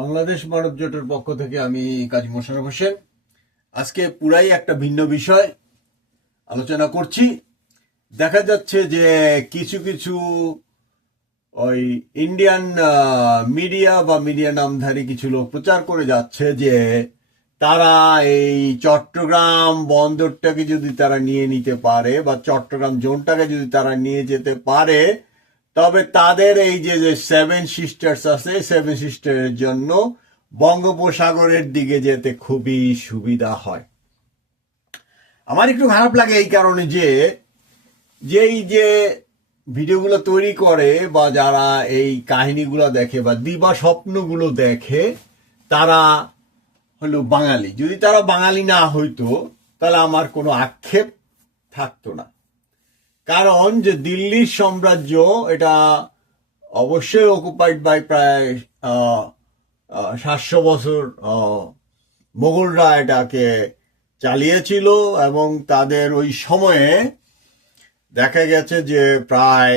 বাংলাদেশ মানব জোটের পক্ষ থেকে আমি কাজী মোশাররফ হোসেন আজকে পুরাই একটা ভিন্ন বিষয় আলোচনা করছি। দেখা যাচ্ছে যে কিছু কিছু ওই ইন্ডিয়ান মিডিয়া বা মিডিয়া নামধারী কিছু লোক প্রচার করে যাচ্ছে যে তারা এই চট্টগ্রাম বন্দরটাকে যদি তারা নিয়ে নিতে পারে বা চট্টগ্রাম জোনটাকে যদি তারা নিয়ে যেতে পারে, তবে তাদের এই যে যে সেভেন সিস্টার্স আছে, সেভেন সিস্টারের জন্য বঙ্গোপসাগরের দিকে যেতে খুবই সুবিধা হয়। আমার একটু খারাপ লাগে এই কারণে যে যেই যে ভিডিওগুলো তৈরি করে বা যারা এই কাহিনীগুলো দেখে বা দিবা স্বপ্নগুলো দেখে, তারা হলো বাঙালি। যদি তারা বাঙালি না হইতো তাহলে আমার কোনো আক্ষেপ থাকতো না। কারণ যে দিল্লির সাম্রাজ্য, এটা অবশ্যই অকুপাইড বাই প্রায় 700 বছর মোগলরা এটাকে চালিয়েছিল, এবং তাদের ওই সময়ে দেখা গেছে যে প্রায়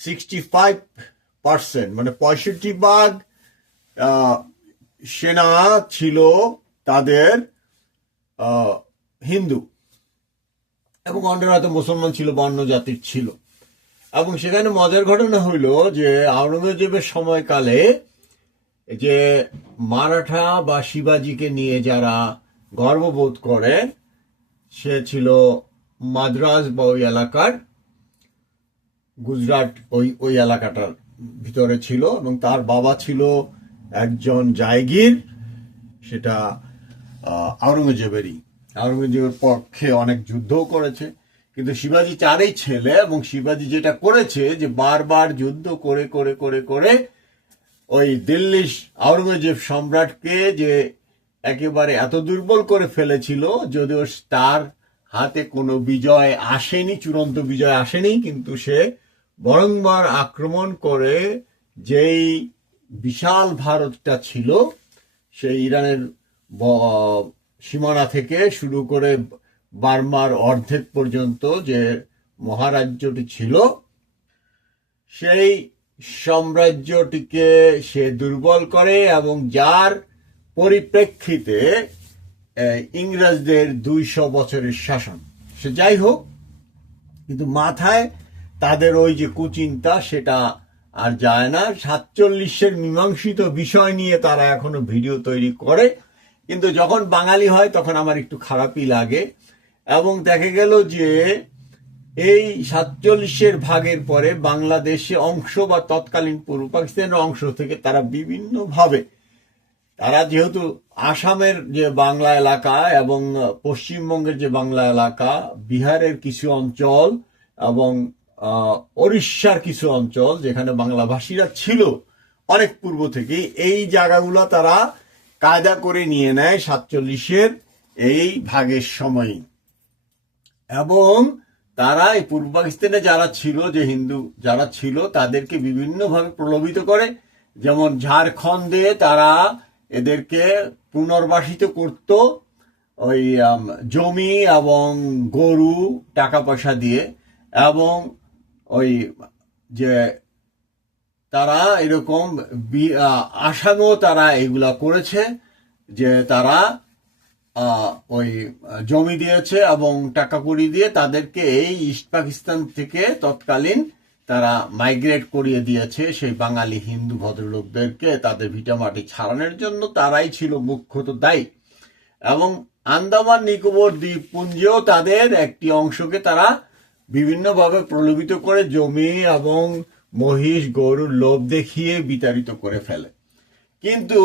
65% মানে 65% সেনা ছিল তাদের হিন্দু, এবং অন্যরা হয়তো মুসলমান ছিল বা অন্য জাতির ছিল। এবং সেখানে মজার ঘটনা হইল যে আওরঙ্গজেবের সময়কালে যে মারাঠা বা শিবাজিকে নিয়ে যারা গর্ববোধ করে, সে ছিল মাদ্রাজ বা ওই এলাকার, গুজরাট ওই এলাকাটার ভিতরে ছিল, এবং তার বাবা ছিল একজন জায়গির, সেটা আওরঙ্গজেবের পক্ষে অনেক যুদ্ধও করেছে। কিন্তু শিবাজি চারেই ছেলে, এবং শিবাজি যেটা করেছে যে বারবার যুদ্ধ করে করে করে করে ওই দিল্লি আওরঙ্গজেব সম্রাটকে যে একেবারে এত দুর্বল করে ফেলেছিল, যদিও তার হাতে কোনো বিজয় আসেনি, চূড়ান্ত বিজয় আসেনি, কিন্তু সে বারংবার আক্রমণ করে যেই বিশাল ভারতটা ছিল, সেই ইরানের সীমানা থেকে শুরু করে বার্মার অর্ধেক পর্যন্ত যে মহারাজ্যটি ছিল, সেই সাম্রাজ্যটিকে সে দুর্বল করে, এবং যার পরিপ্রেক্ষিতে ইংরেজদের 200 বছরের শাসন। সে যাই হোক, কিন্তু মাথায় তাদের ওই যে কুচিন্তা সেটা আর যায় না। 47-এর মীমাংসিত বিষয় নিয়ে তারা এখনো ভিডিও তৈরি করে, কিন্তু যখন বাঙালি হয় তখন আমার একটু খারাপই লাগে। এবং দেখা গেল যে এই 47-এর ভাগের পরে বাংলাদেশে অংশ বা তৎকালীন পূর্ব পাকিস্তানের অংশ থেকে তারা বিভিন্নভাবে, তারা যেহেতু আসামের যে বাংলা এলাকা এবং পশ্চিমবঙ্গের যে বাংলা এলাকা, বিহারের কিছু অঞ্চল এবং ওড়িশার কিছু অঞ্চল যেখানে বাংলাভাষীরা ছিল অনেক পূর্ব থেকেই, এই জায়গাগুলো তারা কায়দা করে নিয়ে নেয় 47-এর এই ভাগের সময়। এবং তারা এই পূর্ব পাকিস্তানে যারা ছিল, যে হিন্দু যারা ছিল, তাদেরকে বিভিন্নভাবে প্রলোভিত করে। যেমন ঝাড়খণ্ডে তারা এদেরকে পুনর্বাসিত করত ওই জমি এবং গরু টাকা পয়সা দিয়ে, এবং ওই যে তারা এরকম আসামেও তারা এগুলা করেছে, যে তারা ওই জমি দিয়েছে এবং টাকা কড়ি দিয়ে তাদেরকে এই ইস্ট পাকিস্তান থেকে তৎকালীন তারা মাইগ্রেট করিয়ে দিয়েছে সেই বাঙালি হিন্দু ভদ্রলোকদেরকে তাদের ভিটামাটি ছাড়ানোর জন্য। তারাই ছিল মুখ্যত দায়ী। এবং আন্দামান নিকোবর দ্বীপপুঞ্জেও তাদের একটি অংশকে তারা বিভিন্নভাবে প্রলোভিত করে জমি এবং মহিষ গরুর লোভ দেখিয়ে বিতাড়িত করে ফেলে। কিন্তু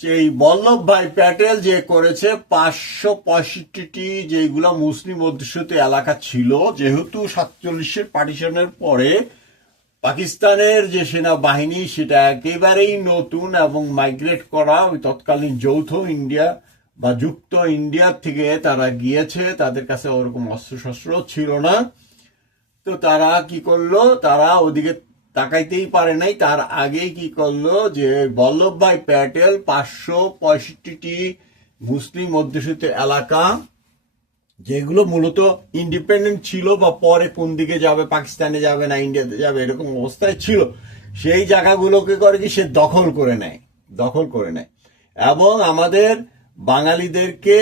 সেই বল্লভ ভাই প্যাটেল যে করেছে, 565টি যেগুলো মুসলিম অধ্যুষিত এলাকা ছিল, যেহেতু 47-এর পার্টিশনের পরে পাকিস্তানের যে সেনাবাহিনী সেটা একেবারেই নতুন এবং মাইগ্রেট করা ওই তৎকালীন যৌথ ইন্ডিয়া বা যুক্ত ইন্ডিয়ার থেকে তারা গিয়েছে, তাদের কাছে ওরকম অস্ত্রশস্ত্র ছিল না। তো তারা কি করলো, তারা ওদিকে তাকাইতেই পারে নাই। তার আগেই কি করলো যে বল্লভভাই প্যাটেল 565টি মুসলিম অধ্যুষিত এলাকা, যেগুলো মূলত ইন্ডিপেন্ডেন্ট ছিল বা পরে কোন দিকে যাবে, পাকিস্তানে যাবে না ইন্ডিয়াতে যাবে, এরকম অবস্থায় ছিল, সেই জায়গাগুলোকে করে কি সে দখল করে নেয় এবং আমাদের বাঙালিদেরকে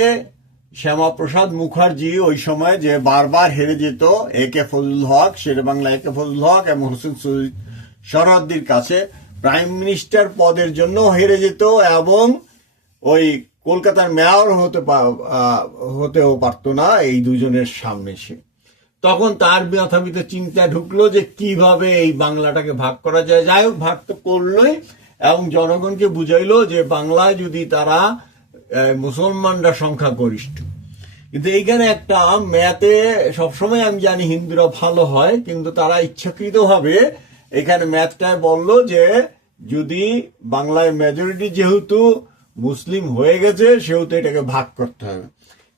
শ্যামাপ্রসাদ মুখার্জি ওই সময় যে বারবার হেরে যেত একে ফজলুল হক, শেরে বাংলা একে ফজলুল হক এবং হোসেন সরওয়ার্দীর কাছে প্রাইম মিনিস্টার পদের জন্য হেরে যেত এবং ওই কলকাতার মেয়র হতেও পারতো না এই দুজনের সামনে সে। তখন তার মাথাপিতে চিন্তা ঢুকলো যে কিভাবে এই বাংলাটাকে ভাগ করা যায়। যাই হোক, ভাগ তো করলোই এবং জনগণকে বুঝাইলো যে বাংলায় যদি তারা মুসলমানরা সংখ্যাগরিষ্ঠ, কিন্তু এইখানে একটা ম্যাথে সবসময় আমি জানি হিন্দুরা ভালো হয়, কিন্তু তারা ইচ্ছাকৃতভাবে এখানে ম্যাথটায় বললো যে যদি বাংলায় মেজরিটি যেহেতু মুসলিম হয়ে গেছে সেহেতু এটাকে ভাগ করতে হবে।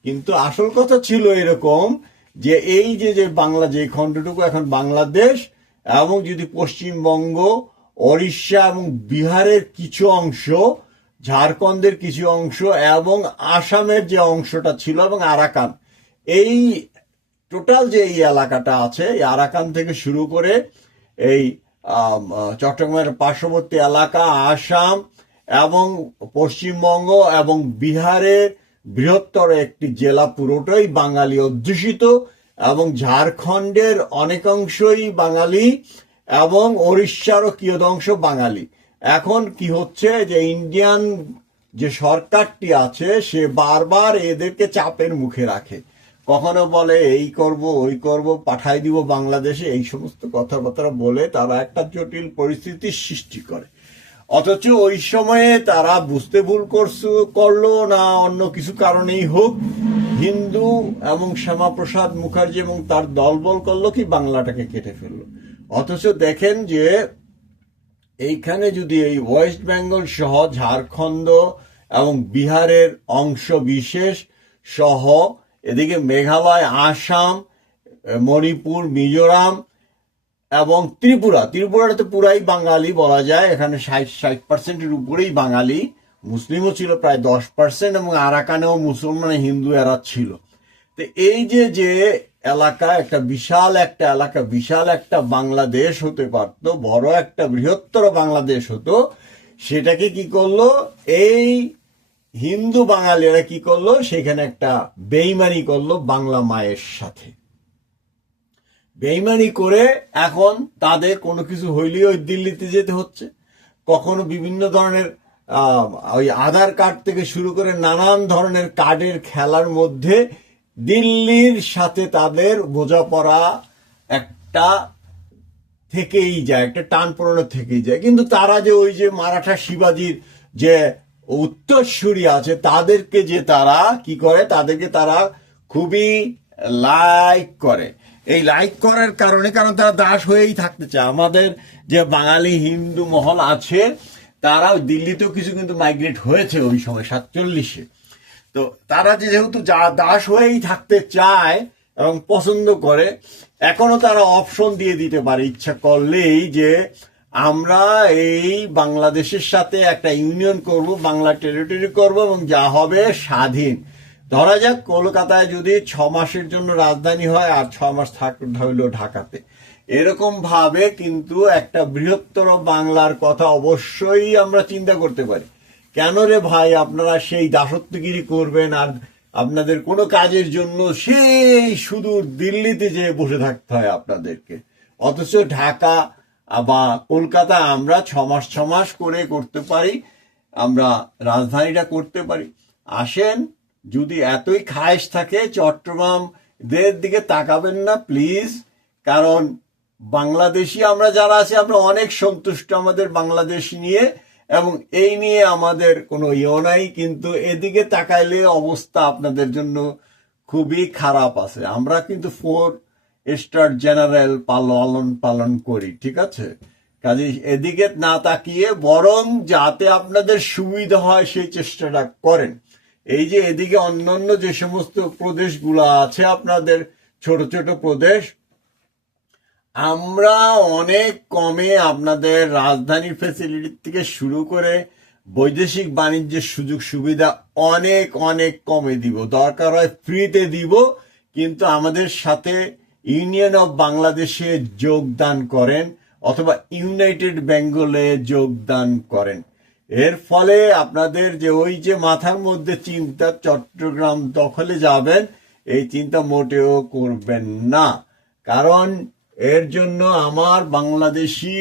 কিন্তু আসল কথা ছিল এরকম যে এই যে বাংলা যে খণ্ডটুকু এখন বাংলাদেশ এবং যদি পশ্চিমবঙ্গ, ওড়িশা এবং বিহারের কিছু অংশ, ঝাড়খণ্ডের কিছু অংশ এবং আসামের যে অংশটা ছিল এবং আরাকান, এই টোটাল যে এই এলাকাটা আছে, এই আরাকান থেকে শুরু করে এই চট্টগ্রামের পার্শ্ববর্তী এলাকা, আসাম এবং পশ্চিমবঙ্গ এবং বিহারের বৃহত্তর একটি জেলা পুরোটাই বাঙালি অধ্যুষিত এবং ঝাড়খণ্ডের অনেকাংশই বাঙালি এবং ওড়িশারও কিয়দংশ বাঙালি। এখন কি হচ্ছে যে ইন্ডিয়ান যে সরকারটি আছে সে বারবার এদেরকে চাপের মুখে রাখে, কখনো বলে এই করব ওই করব, পাঠাই দিব বাংলাদেশে, এই সমস্ত কথাবার্তা বলে তারা একটা জটিল পরিস্থিতির সৃষ্টি করে। অথচ ওই সময়ে তারা বুঝতে ভুল করলো না অন্য কিছু কারণেই হোক, হিন্দু এবং শ্যামাপ্রসাদ মুখার্জি এবং তার দলবল করলো কি বাংলাটাকে কেটে ফেললো। অথচ দেখেন যে এইখানে যদি এই ওয়েস্ট বেঙ্গল সহ ঝাড়খণ্ড এবং বিহারের অংশ বিশেষ সহ এদিকে মেঘালয়, আসাম, মণিপুর, মিজোরাম এবং ত্রিপুরাটা তো পুরাই বাঙালি বলা যায়, এখানে 60% উপরেই বাঙালি, মুসলিমও ছিল প্রায় 10% এবং আরাকানেও মুসলমান হিন্দু এরা ছিল। তো এই যে এলাকা, একটা বিশাল একটা বাংলাদেশ হতে পারতো, বড় একটা বৃহত্তর বাংলাদেশ হতো, সেটাকে কি করলো এই হিন্দু বাঙালিরা কি করলো, সেখানে একটা বেইমানি করলো বাংলা মায়ের সাথে। বেইমানি করে এখন তাদের কোনো কিছু হইলেই ওই দিল্লিতে যেতে হচ্ছে, কখনো বিভিন্ন ধরনের ওই আধার কার্ড থেকে শুরু করে নানান ধরনের কার্ডের খেলার মধ্যে দিল্লির সাথে তাদের বোঝাপড়া একটা থেকেই যায়, একটা টান পড়ানো থেকেই যায়। কিন্তু তারা যে ওই যে মারাঠা শিবাজির যে উত্তরসূরি আছে তাদেরকে যে তারা কি করে, তাদেরকে তারা খুবই লাইক করে। এই লাইক করার কারণ তারা দাস হয়েই থাকতে চায়। আমাদের যে বাঙালি হিন্দু মহল আছে তারা দিল্লিতেও কিছু কিন্তু মাইগ্রেট হয়েছে ওই সময় 47-এ। তো তারা যেহেতু দাস হয়েই থাকতে চায় এবং পছন্দ করে, এখনো তারা অপশন দিয়ে দিতে পারে ইচ্ছা করলেই যে আমরা এই বাংলাদেশের সাথে একটা ইউনিয়ন করব, বাংলা টেরিটরি করব এবং যা হবে স্বাধীন। ধরা যাক কলকাতায় যদি 6 মাসের জন্য রাজধানী হয় আর 6 মাস থাকতে হইলো ঢাকাতে, এরকম ভাবে কিন্তু একটা বৃহত্তর বাংলার কথা অবশ্যই আমরা চিন্তা করতে পারি। কেন রে ভাই আপনারা সেই দাসত্বগিরি করবেন আর আপনাদের কোনো কাজের জন্য সেই সুদূর দিল্লিতে যেয়ে বসে থাকতে হয় আপনাদেরকে, অথচ ঢাকা বা কলকাতা আমরা 6 মাস করে করতে পারি, আমরা রাজধানীটা করতে পারি। আসেন, যদি এতই খায়েশ থাকে চট্টগ্রাম দের দিকে তাকাবেন না প্লিজ, কারণ বাংলাদেশি আমরা যারা আছি আমরা অনেক সন্তুষ্ট আমাদের বাংলাদেশ নিয়ে এবং এই নিয়ে আমাদের কোনো ইয়ে নাই, কিন্তু এদিকে তাকাইলে অবস্থা আপনাদের জন্য খুবই খারাপ আছে। আমরা কিন্তু 4 স্টার জেনারেল পালন করি, ঠিক আছে? কাজে এদিকে না তাকিয়ে বরং যাতে আপনাদের সুবিধা হয় সেই চেষ্টাটা করেন। এই যে এদিকে অন্যান্য যে সমস্ত প্রদেশগুলো আছে আপনাদের ছোট ছোট প্রদেশ, আমরা অনেক কমে আপনাদের রাজধানীর ফ্যাসিলিটি থেকে শুরু করে বৈদেশিক বাণিজ্যের সুযোগ সুবিধা অনেক অনেক কমে দিব, দরকার হয় ফ্রিতে দিব, কিন্তু আমাদের সাথে ইউনিয়ন অফ বাংলাদেশে যোগদান করেন। অথবা ইউনাইটেড বেঙ্গলে যোগদান করেন। এর ফলে আপনাদের যে ওই যে মাথার মধ্যে চিন্তা চট্টগ্রাম দখলে যাবেন, এই চিন্তা মোটেও করবেন না। কারণ এর জন্য আমার বাংলাদেশি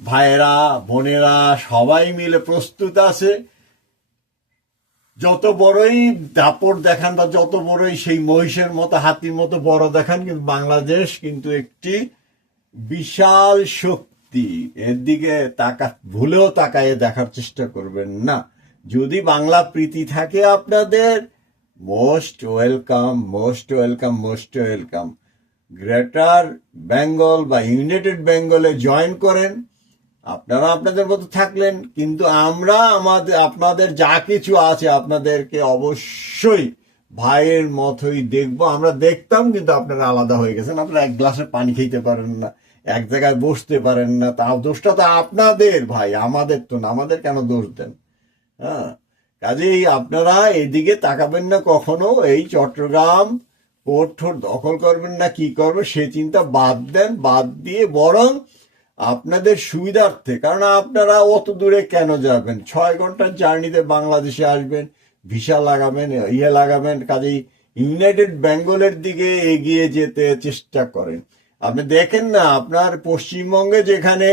ভাইয়েরা বোনেরা সবাই মিলে প্রস্তুত আছে। যত বড়ই দাপট দেখান বা যত বড়ই সেই মহিষের মতো হাতির মতো বড় দেখান, কিন্তু বাংলাদেশ কিন্তু একটি বিশাল শক্তি। এর দিকে ভুলেও তাকায় দেখার চেষ্টা করবেন না। যদি বাংলা প্রীতি থাকে আপনাদের, most welcome, most welcome, most welcome. Greater Bengal বা ইউনাইটেড বেঙ্গলে জয়েন করেন। আপনারা আপনাদের মতো থাকলেন, কিন্তু আমরা আপনাদের যা কিছু আছে আপনাদেরকে অবশ্যই ভাইয়ের মতোই দেখবো। আমরা দেখতাম, কিন্তু আপনারা আলাদা হয়ে গেছেন। আপনারা এক গ্লাসের পানি খেতে পারেন না, এক জায়গায় বসতে পারেন না। তা দোষটা তো আপনাদের ভাই, আমাদের তো না। আমাদের কেন দোষ দেন? হ্যাঁ, কাজেই আপনারা এদিকে তাকাবেন না কখনো। এই চট্টগ্রাম পোর্ট ঠোঁট দখল করবেন না, কি করবে সে চিন্তা বাদ দেন। বাদ দিয়ে বরং আপনাদের সুবিধার্থে, কারণ আপনারা অত দূরে কেন যাবেন? 6 ঘন্টার জার্নিতে বাংলাদেশে আসবেন, ভিসা লাগাবেন, লাগাবেন। কাজেই ইউনাইটেড বেঙ্গলের দিকে এগিয়ে যেতে চেষ্টা করেন। আপনি দেখেন না, আপনার পশ্চিমবঙ্গে যেখানে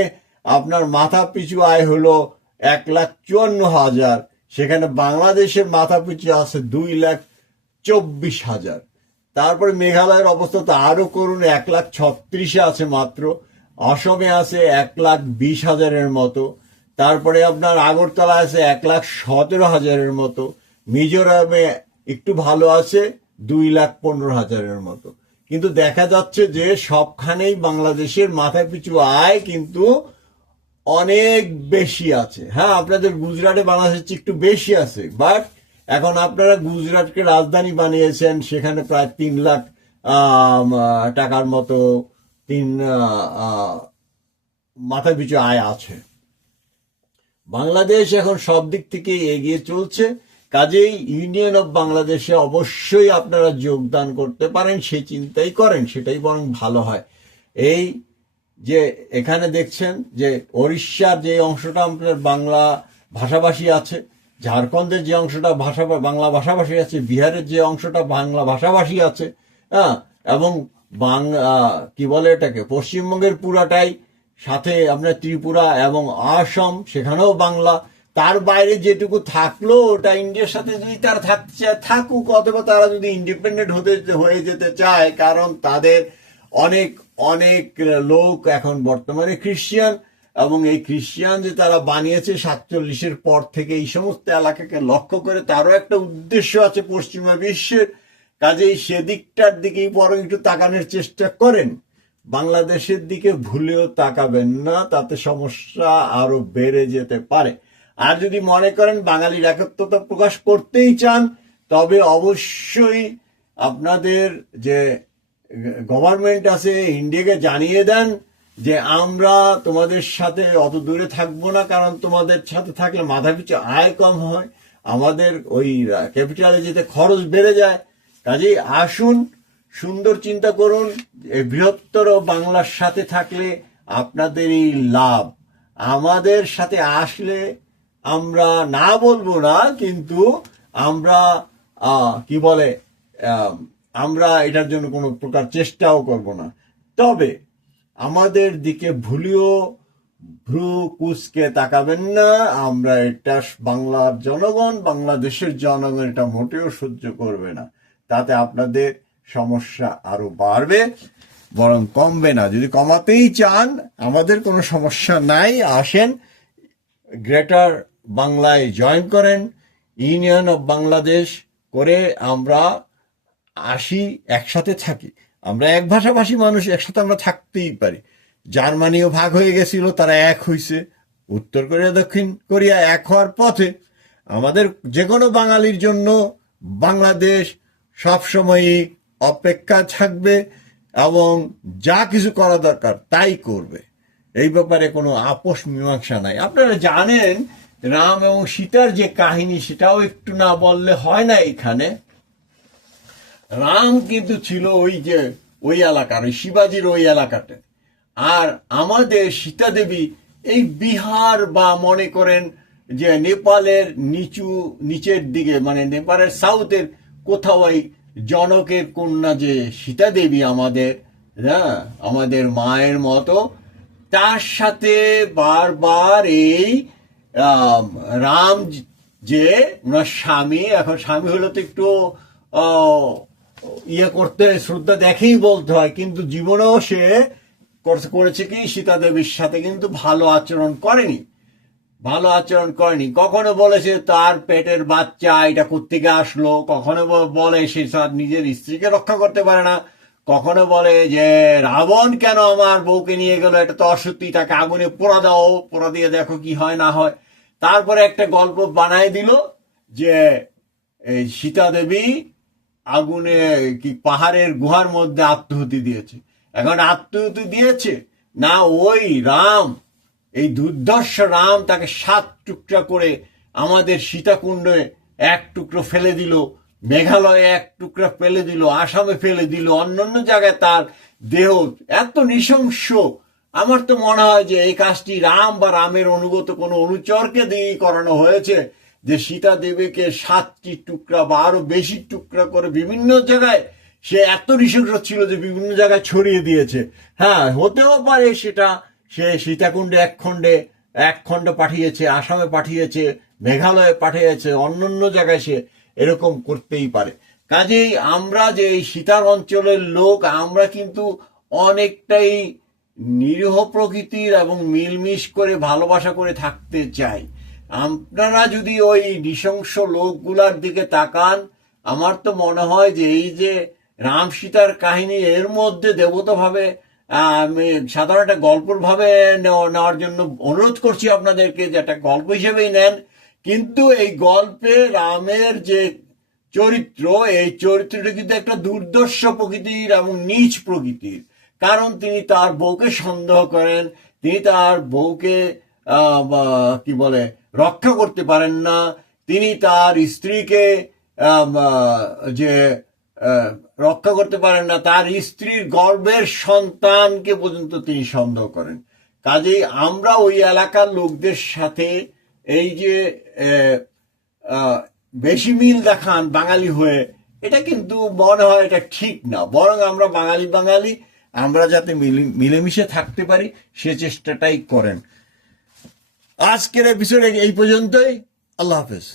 আপনার মাথা পিছু আয় হলো 1,54,000, সেখানে বাংলাদেশের মাথা পিছু আছে 2,24,000। তারপরে মেঘালয়ের অবস্থা তো আরো করুন, 1,36,000 আছে মাত্র। অসমে আছে 1,20,000 মতো। তারপরে আপনার আগরতলা আছে 1,17,000 মতো। মিজোরামে একটু ভালো আছে 2,15,000 মতো। কিন্তু দেখা যাচ্ছে যে সবখানেই বাংলাদেশের মাথায় পিছু আয় কিন্তু অনেক বেশি আছে। হ্যাঁ, আপনাদের গুজরাটে বাংলাদেশের চেয়ে একটু বেশি আছে, বাট এখন আপনারা গুজরাটকে রাজধানী বানিয়েছেন, সেখানে প্রায় 3 লাখ টাকার মতো মাথা পিছু আয় আছে। বাংলাদেশ এখন সব দিক থেকে এগিয়ে চলছে। কাজেই ইউনিয়ন অফ বাংলাদেশে অবশ্যই আপনারা যোগদান করতে পারেন, সেই চিন্তাই করেন, সেটাই বরং ভালো হয়। এই যে এখানে দেখছেন যে ওড়িশার যে অংশটা আপনার বাংলা ভাষাভাষী আছে, ঝাড়খণ্ডের যে অংশটা বাংলা ভাষাভাষী আছে, বিহারের যে অংশটা বাংলা ভাষাভাষী আছে, হ্যাঁ, এবং কি বলে এটাকে, পশ্চিমবঙ্গের পুরাটাই, সাথে আপনার ত্রিপুরা এবং আসাম, সেখানেও বাংলা। তার বাইরে যেটুকু থাকলো ওটা ইন্ডিয়ার সাথে যদি তারা থাকুক, অথবা তারা যদি ইন্ডিপেন্ডেন্ট হয়ে যেতে চায়, কারণ তাদের অনেক অনেক লোক এখন বর্তমানে খ্রিস্টান, এবং এই খ্রিস্টান যে তারা বানিয়েছে 47-এর পর থেকে এই সমস্ত এলাকাকে লক্ষ্য করে, তারও একটা উদ্দেশ্য আছে পশ্চিমা বিশ্বের। কাজেই সেদিকটার দিকেই বরং একটু তাকানোর চেষ্টা করেন। বাংলাদেশের দিকে ভুলেও তাকাবেন না, তাতে সমস্যা আরো বেড়ে যেতে পারে। আর যদি মনে করেন বাঙালির একত্বতা প্রকাশ করতেই চান, তবে অবশ্যই আপনাদের যে গভর্নমেন্ট আছে ইন্ডিয়াকে জানিয়ে দেন যে আমরা তোমাদের সাথে অত দূরে থাকবো না, কারণ তোমাদের সাথে থাকলে মাথা পিছু আয় কম হয়, আমাদের ওই ক্যাপিটালে যেতে খরচ বেড়ে যায়। কাজেই আসুন, সুন্দর চিন্তা করুন। এই বৃহত্তর বাংলার সাথে থাকলে আপনাদেরই লাভ। আমাদের সাথে আসলে আমরা না বলবো না, কিন্তু আমরা কি বলে, আমরা এটার জন্য কোনো প্রকার চেষ্টাও করব না। তবে আমাদের দিকে ভুলেও ভ্রু কুচকে তাকাবেন না। আমরা এটা বাংলার জনগণ, বাংলাদেশের জনগণ এটা মোটেও সহ্য করবে না। তাতে আপনাদের সমস্যা আরো বাড়বে, বরং কমবে না। যদি কমাতেই চান, আমাদের কোনো সমস্যা নাই। আসেন, গ্রেটার বাংলায় জয়েন করেন, ইউনিয়ন অফ বাংলাদেশ করে আমরা আসি, একসাথে থাকি। আমরা এক ভাষাভাষী মানুষ, একসাথে আমরা থাকতেই পারি। জার্মানিও ভাগ হয়ে গেছিল, তারা এক হইছে। উত্তর কোরিয়া দক্ষিণ কোরিয়া এক হওয়ার পথে। আমাদের যে কোনো বাঙালির জন্য বাংলাদেশ সবসময়ই অপেক্ষা থাকবে, এবং যা কিছু করা দরকার তাই করবে। এই ব্যাপারে কোনো আপোষ মীমাংসা নাই। আপনারা জানেন রাম এবং সীতার যে কাহিনী, সেটাও একটু না বললে হয় না। এখানে রাম কিন্তু ছিল ওই যে ওই এলাকার, ওই শিবাজির ওই এলাকাতে, আর আমাদের সীতা দেবী এই বিহার বা মনে করেন যে নেপালের নিচের দিকে, মানে নেপালের সাউথের কোথাও এই জনকের কন্যা যে সীতা দেবী আমাদের, হ্যাঁ, আমাদের মায়ের মতো, তার সাথে বারবার এই রাম যে ওনার স্বামী, এখন স্বামী হলে তো একটু ইয়ে করতে, শ্রদ্ধা দেখেই বলতে হয়, কিন্তু জীবনেও সে করেছে কি সীতা দেবীর সাথে কিন্তু ভালো আচরণ করেনি, ভালো আচরণ করেনি। কখনো বলেছে তার পেটের বাচ্চা এটা কোত্থেকে আসলো, কখনো বলে সে তার নিজের স্ত্রীকে রক্ষা করতে পারে না, কখনো বলে যে রাবণ কেন আমার বউকে নিয়ে গেল, এটা তো অসত্যি, তাকে আগুনে পোড়া দাও, পোড়া দিয়ে দেখো কি হয় না হয়। তারপরে একটা গল্প বানায় দিল যে এই সীতা দেবী আগুনে কি পাহাড়ের গুহার মধ্যে আত্মহুতি দিয়েছে। এখন আত্মহুতি দিয়েছে না, ওই রাম, এই দুর্ধর্ষ রাম তাকে 7 টুকরা করে আমাদের সীতাকুণ্ডে 1 টুকরো ফেলে দিল, মেঘালয়ে 1 টুকরা ফেলে দিল, আসামে ফেলে দিল, অন্যান্য জায়গায় তার দেহ এত নৃশংস। আমার তো মনে হয় যে এই কাজটি রাম বা রামের অনুগত কোনো অনুচরকে দিয়ে করানো হয়েছে, যে সীতা দেবীকে 7টি টুকরা বা আরো বেশি টুকরা করে বিভিন্ন জায়গায়, সে এত নৃশংস ছিল যে বিভিন্ন জায়গায় ছড়িয়ে দিয়েছে। হ্যাঁ, হতেও পারে সেটা সে সীতাকুণ্ডে এক খণ্ড পাঠিয়েছে, আসামে পাঠিয়েছে, মেঘালয়ে পাঠিয়েছে, অন্যান্য জায়গায় সে এরকম করতেই পারে। কাজেই আমরা যে এই সীতার অঞ্চলের লোক, আমরা কিন্তু অনেকটাই নিরীহ প্রকৃতির এবং মিলমিশ করে ভালোবাসা করে থাকতে চাই। আপনারা যদি ওই নৃশংস লোকগুলার দিকে তাকান, আমার তো মনে হয় যে এই যে রাম সীতার কাহিনী, এর মধ্যে দেবতা ভাবে আমি সাধারণ একটা গল্পর ভাবে নেওয়ার জন্য অনুরোধ করছি আপনাদেরকে, যে একটা গল্প হিসেবেই নেন, কিন্তু এই গল্পে রামের যে চরিত্র, এই চরিত্রটা কিন্তু একটা দুর্দর্শ প্রকৃতির এবং নীচ প্রকৃতির। কারণ তিনি তার বউকে সন্দেহ করেন, তিনি তার বউকে কি বলে রক্ষা করতে পারেন না, তিনি তার স্ত্রীকে যে রক্ষা করতে পারেন না, তার স্ত্রীর গর্ভের সন্তানকে পর্যন্ত তিনি সন্দেহ করেন। কাজেই আমরা ওই এলাকার লোকদের সাথে এই যে বেশি মিল দেখান বাঙালি হয়ে, এটা কিন্তু মনে হয় এটা ঠিক না। বরং আমরা বাঙালি আমরা যাতে মিলেমিশে থাকতে পারি সে চেষ্টাটাই করেন। আজকের এপিসোডে এই পর্যন্তই। আল্লাহ হাফেজ।